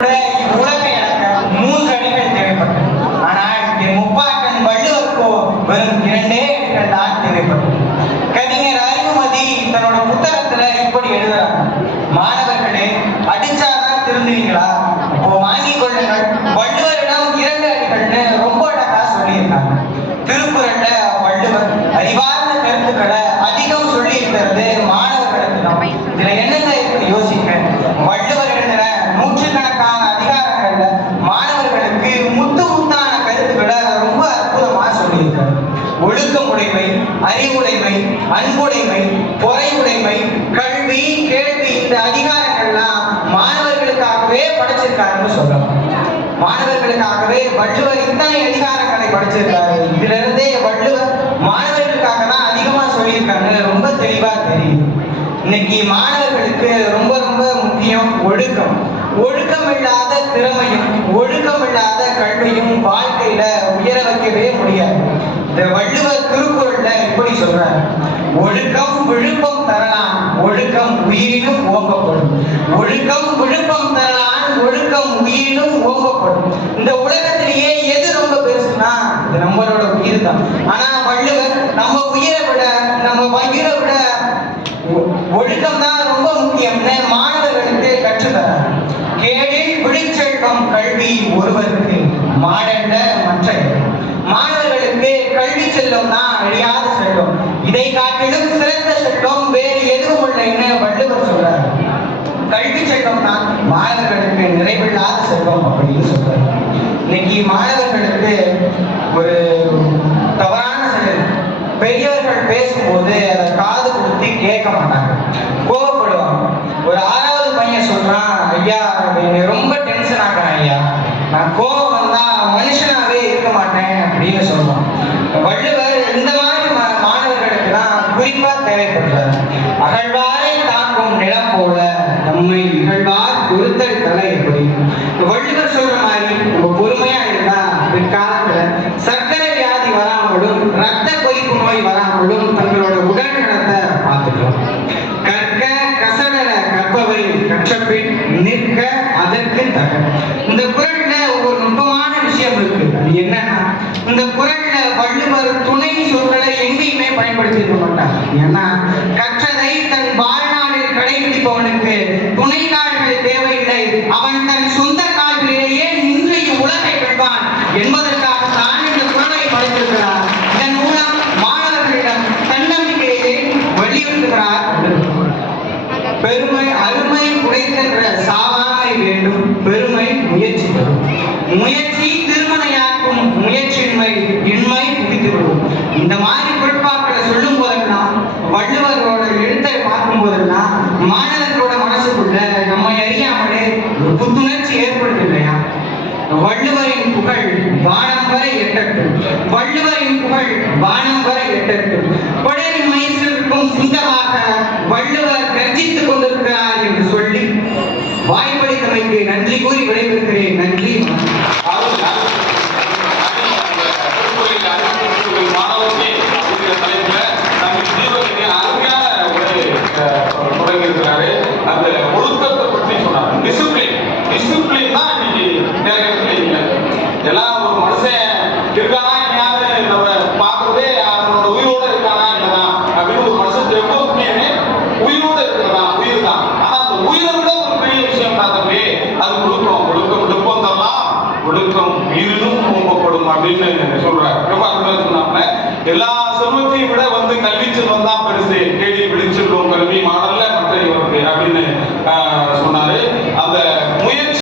உலகை அடக்க 3 அடிகள் தேவைப்பட்டது. ஆனால் என் முப்பாட்டன் வள்ளுவருக்கோ வெறும் 2 அடிகள் தான் தேவைப்பட்டது. கவிஞர் அறிவுமதி தன்னோட புத்தகத்துல இப்படி எழுதுறாங்க: மாணவர்களே, அடிச்சாதான் திருந்துவீங்களா? அப்போ வாங்கிக் கொள்ளுங்கள். வள்ளுவரிடம் 2 அடிகள்னு ரொம்ப அழகா சொல்லியிருக்காங்க. திருக்குறள்ல வள்ளுவர் அறிவார்ந்த கருத்துக்களை அதிகம் சொல்லி இருக்கிறது மாணவர்களுக்கு தான். இதுல என்னங்க இருக்கு யோசிக்க. வள்ளுவர் எழுதுற நூற்றுக்கணக்கான அதிகாரங்கள்ல மாணவர்களுக்கு முத்தான கருத்துக்களை ரொம்ப அற்புதமா சொல்லியிருக்காரு. ஒழுக்கமுடைமை, அறிவுடைமை, அன்புடைமை, பொறையுடைமை, கல்வி, கேள்வி, இந்த அதிகாரங்கள்லாம் மாணவர்களுக்காகவே படைச்சிருக்காருன்னு சொல்லலாம். மாணவர்களுக்காகவே வள்ளுவர் இத்தனை அதிகாரங்களை படைச்சிருக்காரு. இதுல இருந்தே வள்ளுவர் மாணவர்களுக்காக தான் அதிகமா சொல்லியிருக்காங்க. ரொம்ப தெளிவா தெரியும். இன்னைக்கு மாணவர்களுக்கு ரொம்ப ரொம்ப முக்கியம் ஒழுக்கம். ஒழுக்கம் இல்லாத திறமையும் ஒழுக்கம் இல்லாத கல்வியும் வாழ்க்கையில உயர வைக்கவே முடியாது. இந்த வள்ளுவர் திருக்குறள்ல இப்படி சொல்றாரு: ஒழுக்கம் விழுப்பம் தரலாம், ஒழுக்கம் உயிரினும் ஓம்பப்படும். ஒழுக்கம் விழுப்பம் தரலாம், ஒழுக்கம் உயிரினும் ஓம்பப்படும். இந்த உலகத்திலேயே எது ரொம்ப பெருசுனா இது நம்மளோட உயிர் தான். ஆனா வள்ளுவர் நம்ம உயிரை விட ஒழுக்கம் தான் ரொம்ப முக்கியம்னு மாணவர்களுக்கு கற்றுத்தரார். கேடில் விழிச்செல்வம் கல்வி ஒருவருக்கு மாடல்ல மற்ற. மாணவர்களுக்கு கல்வி செல்வம் தான் அழியாத செல்வம். இதை காட்டிலும் சிறந்த செல்வம் வேறு எதுவும் இல்லைன்னு வள்ளுவர் சொல்றார். கல்வி செல்வம் தான் மாணவர்களுக்கு நிறைவில்லாத செல்வம் அப்படின்னு சொல்றாரு. இன்னைக்கு மாணவர்களுக்கு ஒரு தவறான செயல். பெரியவர்கள் பேசும்போது அதை காது கொடுத்து கேட்க மாட்டாங்க, கோபப்படுவாங்க. ஒரு 6வது பையன் சொல்றான்: ஐயா, ரொம்ப டென்ஷன் ஆகிறேன் ஐயா, நான் கோபம் வந்தா மனுஷனாவே இருக்க மாட்டேன் அப்படின்னு சொல்லுவான். வள்ளுவர் இந்த மாதிரி மாணவர்களுக்கு தான் குறிப்பா தேவைப்படுறாரு. அகழ்வாரை தாக்கும் நிலம் போல நம்மை இகழ்வார் பொறுத்தல் தலை. எப்படி வள்ளுவர் சொல்ற மாதிரி நம்ம பொறுமையா இருந்தா பிற்காலத்துல சர்க்கரை வியாதி வராமலும் ரத்த கொதிப்பு நோய் வராமலும் தங்களோட உடல் நலத்தை பார்த்துக்கலாம். கற்க கசடர கற்பவை கற்றபின் நிற்க அதற்கு தக. இந்த குறள்ல ஒரு நுட்பமான விஷயம் இருக்கு. அது என்னன்னா, இந்த குறள்ல வள்ளுவர் துணை சொற்களை எங்கேயுமே பயன்படுத்தி இருக்க மாட்டார். ஏன்னா கற்றதை தன் வாழ்நாளில் கடைபிடிப்பவனுக்கு துணை கால்கள் தேவையில்லை, அவன் தன் சொந்த கால்களிலேயே நின்று உலகை வெல்வான் என்பதற்காகத்தான் இந்த குறளை படைத்திருக்கிறார். இதன் மூலம் மாணவர்களிடம் தன்னம்பிக்கையை வலியுறுத்துகிறார். பெருமை அருமை உடைக்கின்ற சாவாமை வேண்டும், பெருமை முயற்சி தரும். முயற்சி திருமணையாக்கும், முயற்சியின்மை இன்மை குவித்துவிடும். இந்த மாதிரி குறிப்பாக்களை சொல்லும் போதெல்லாம், வள்ளுவரோட எழுத்தை பார்க்கும் போதெல்லாம் மாணவர்களோட மனசுக்குள்ள நம்மை அறியாமலே ஒரு புத்துணர்ச்சி ஏற்படுது இல்லையா? வள்ளுவரின் புகழ் வானம் வரை எட்டட்டும், வள்ளுவரின் புகழ் வானம் வரை எட்டட்டும். கொடரி மைசூருக்கும் சொந்தமாக வள்ளுவர் கர்ஜித்துக் கொண்டிருக்கிறார் என்று சொல்லி வாய்ப்பளித்தமைக்கு நன்றி கூறி விடைபெறுகிறேன். நன்றி. அந்த ஒழுக்கத்தை பற்றி சொன்னார். டிசிப்ளின் தான் எல்லாம் ஒரு மனுஷன் இருக்கானா இல்லையாவது நம்ம பார்க்கறதே அவனோட உயிரோட இருக்கானா இல்லைனா அப்படின்னு ஒரு மனுஷன் எப்போதுமே உயிரோட இருக்கிறதா உயிர் தான். ஆனா அந்த உயிரை விட ஒரு பெரிய விஷயம் பார்த்தோமே, அது ஒழுக்கம். ஒழுக்கம் விழுப்பம் தரலாம், ஒழுக்கம் உயிரினும் ஓம்பப்படும் அப்படின்னு சொல்றாரு. ரொம்ப அருமையா சொன்னாங்க. எல்லா செல்வத்தையும் விட கல்வி செல்வம் தான் பெருசு. கேடி விழிச்செல்வம் கல்வி மாடல்ல